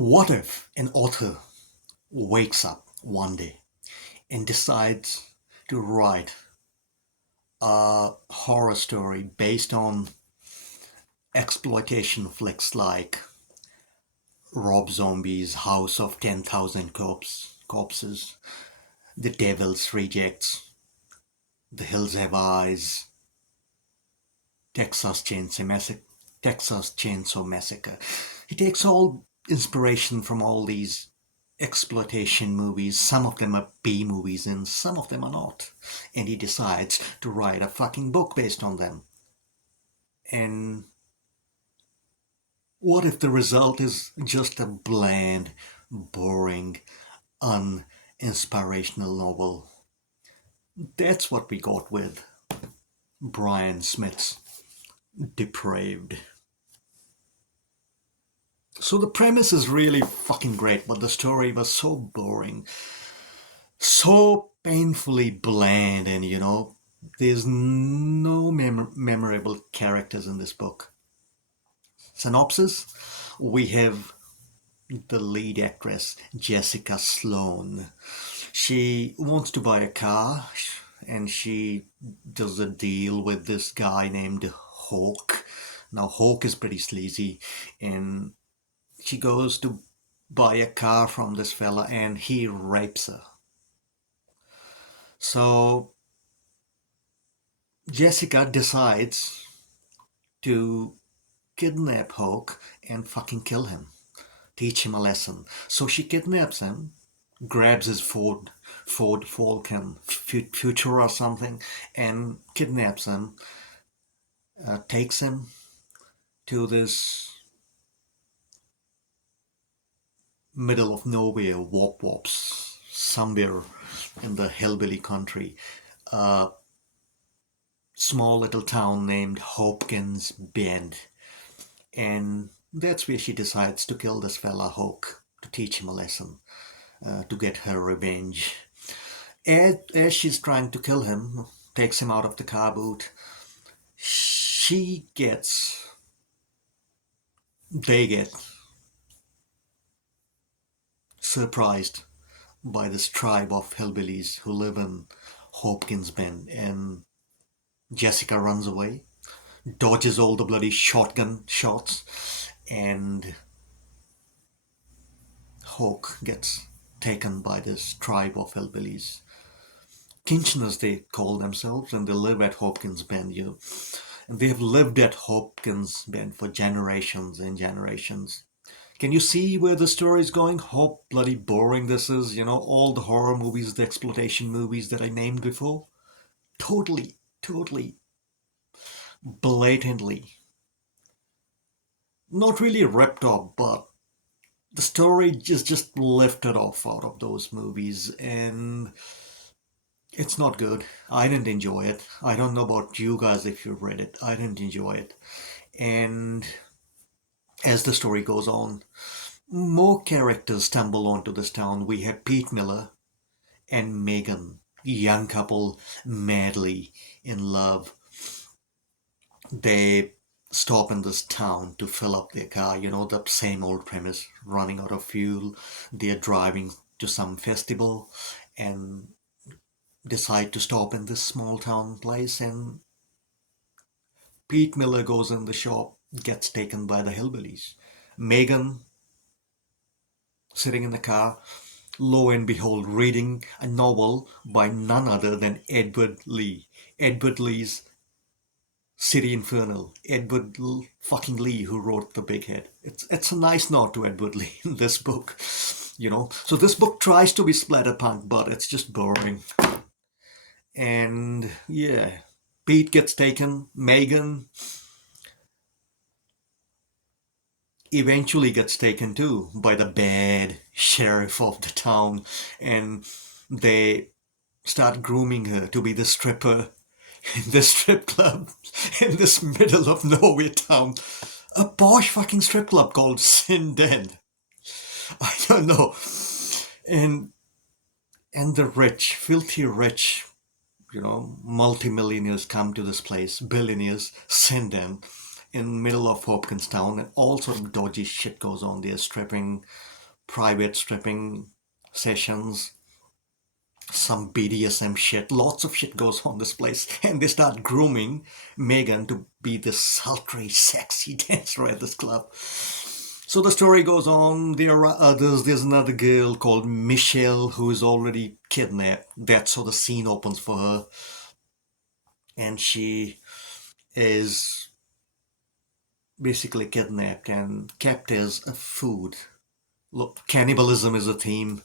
What if an author wakes up one day and decides to write a horror story based on exploitation flicks like Rob Zombie's House of 10,000 Corpses, The Devil's Rejects, The Hills Have Eyes, Texas Chainsaw Massacre, Texas Chainsaw Massacre. He takes all inspiration from all these exploitation movies. Some of them are B movies and some of them are not. And he decides to write a fucking book based on them. And what if the result is just a bland, boring, uninspirational novel? That's what we got with Bryan Smith's Depraved. So the premise is really fucking great, but the story was so boring, so painfully bland, and there's no memorable characters in this book. Synopsis: we have the lead actress, Jessica Sloan. She wants to buy a car and she does a deal with this guy named Hawk. Now, Hawk is pretty sleazy and she goes to buy a car from this fella and he rapes her. So Jessica decides to kidnap Hawk and fucking kill him, teach him a lesson. So she kidnaps him, grabs his Ford Falcon Future or something, and kidnaps him, takes him to this middle of nowhere, wop wops, somewhere in the hillbilly country, a small little town named Hopkins Bend. And that's where she decides to kill this fella Hawk, to teach him a lesson, to get her revenge. As she's trying to kill him, takes him out of the car boot, they get surprised by this tribe of hillbillies who live in Hopkins Bend, and Jessica runs away, dodges all the bloody shotgun shots, and Hawk gets taken by this tribe of hillbillies. Kinchnas they call themselves, and they live at Hopkins Bend. And they have lived at Hopkins Bend for generations and generations. Can you see where the story is going? How bloody boring this is. All the horror movies, the exploitation movies that I named before. Totally, blatantly. Not really ripped off, but the story is just lifted off out of those movies, and it's not good. I didn't enjoy it. I don't know about you guys if you've read it. I didn't enjoy it. And as the story goes on, more characters stumble onto this town. We have Pete Miller and Megan, a young couple madly in love. They stop in this town to fill up their car. The same old premise, running out of fuel. They're driving to some festival and decide to stop in this small town place, and Pete Miller goes in the shop, gets taken by the hillbillies. Megan, sitting in the car, lo and behold, reading a novel by none other than Edward Lee. Edward Lee's City Infernal. Fucking Lee, who wrote The Big Head. It's a nice nod to Edward Lee in this book. So this book tries to be splatterpunk, but it's just boring. And yeah, Pete gets taken. Megan eventually gets taken too by the bad sheriff of the town, and they start grooming her to be the stripper in the strip club in this middle of nowhere town. A posh fucking strip club called Sin Den. I don't know. And the rich, filthy rich, multimillionaires come to this place, billionaires, Sin Den, in middle of Hopkinstown, and all sort of dodgy shit goes on there. Stripping, private stripping sessions, some BDSM shit, lots of shit goes on this place, and they start grooming Megan to be this sultry, sexy dancer at this club. So the story goes on. There are others. There's another girl called Michelle who is already kidnapped. That's how the scene opens for her, and she is basically kidnapped and kept as a food. Look, cannibalism is a theme.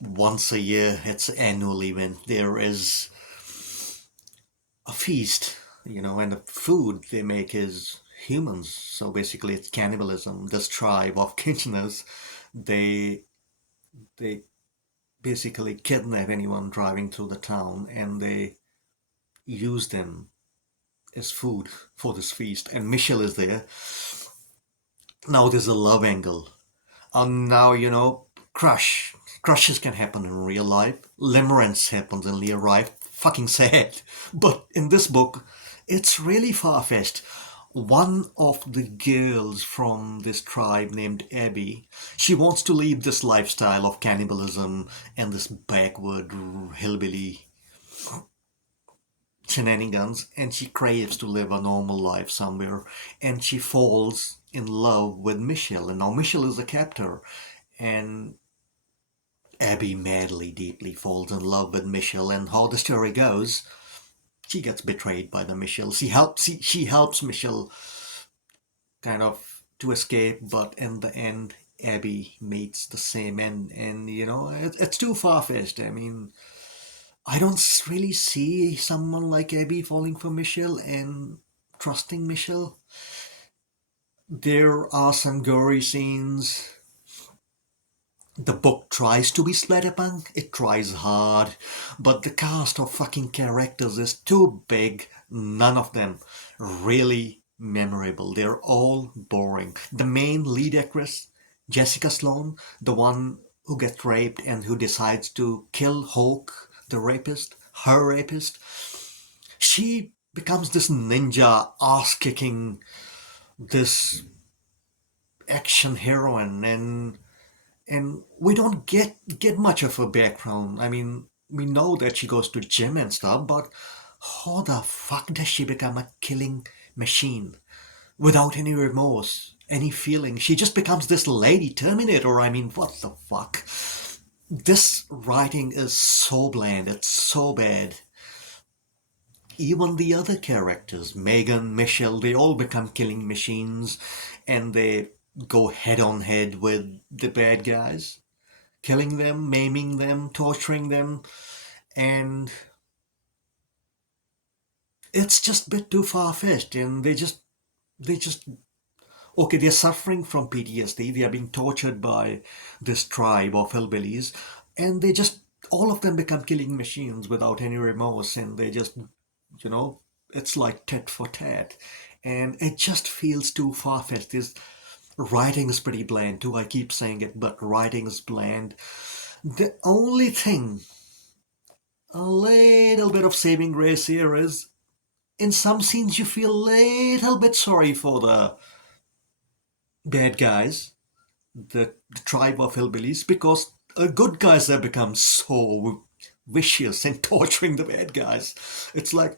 Once a year, it's an annual event. There is a feast, and the food they make is humans. So basically, it's cannibalism. This tribe of Kitcheners, they they basically kidnap anyone driving through the town, and they use them as food for this feast. And Michelle is there. Now there's a love angle. And now, crushes can happen in real life. Limerence happens in real life. Fucking sad. But in this book, it's really far-fetched. One of the girls from this tribe named Abby, she wants to leave this lifestyle of cannibalism and this backward hillbilly shenanigans, and she craves to live a normal life somewhere, and she falls in love with Michelle. And now Michelle is a captor, and Abby madly, deeply falls in love with Michelle. And how the story goes, she gets betrayed by the Michelle. She helps Michelle kind of to escape, but in the end, Abby meets the same end. And it's too far-fetched. I mean, I don't really see someone like Abby falling for Michelle and trusting Michelle. There are some gory scenes. The book tries to be splatterpunk, it tries hard, but the cast of fucking characters is too big, none of them really memorable. They're all boring. The main lead actress, Jessica Sloan, the one who gets raped and who decides to kill Hawk, the rapist, her rapist, she becomes this ninja ass kicking, this action heroine, and we don't get much of her background. I mean, we know that she goes to gym and stuff, but how the fuck does she become a killing machine without any remorse, any feeling? She just becomes this lady Terminator. I mean, what the fuck? This writing is so bland. It's so bad. Even the other characters, Megan, Michelle, they all become killing machines, and they go head on head with the bad guys, killing them, maiming them, torturing them, and it's just a bit too far-fetched. And they just okay, they're suffering from PTSD. They are being tortured by this tribe of hillbillies, and they just all of them become killing machines without any remorse, and they just you know it's like tit for tat, and it just feels too far-fetched. This writing is pretty bland too. I keep saying it, but writing is bland. The only thing, a little bit of saving grace here is, in some scenes you feel a little bit sorry for the bad guys, the tribe of hillbillies, because good guys have become so vicious and torturing the bad guys. It's like,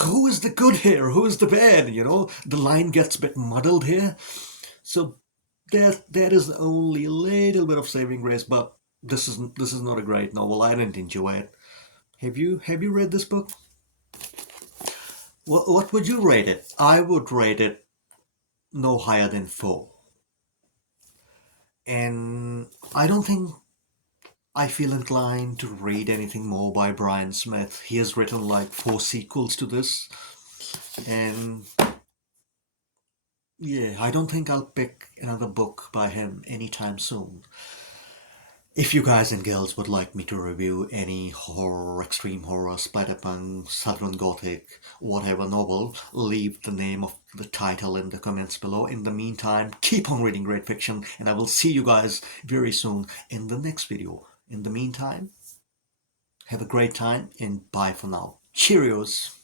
who is the good here? Who is the bad? The line gets a bit muddled here. So that is only a little bit of saving grace, but this is not a great novel. I didn't enjoy it. Have you read this book? What would you rate it? I would rate it no higher than 4. And I don't think I feel inclined to read anything more by Bryan Smith. He has written like 4 sequels to this, and yeah, I don't think I'll pick another book by him anytime soon. If you guys and girls would like me to review any horror, extreme horror, splatterpunk, southern gothic, whatever novel, leave the name of the title in the comments below. In the meantime, keep on reading great fiction, and I will see you guys very soon in the next video. In the meantime, have a great time, and bye for now. Cheerios!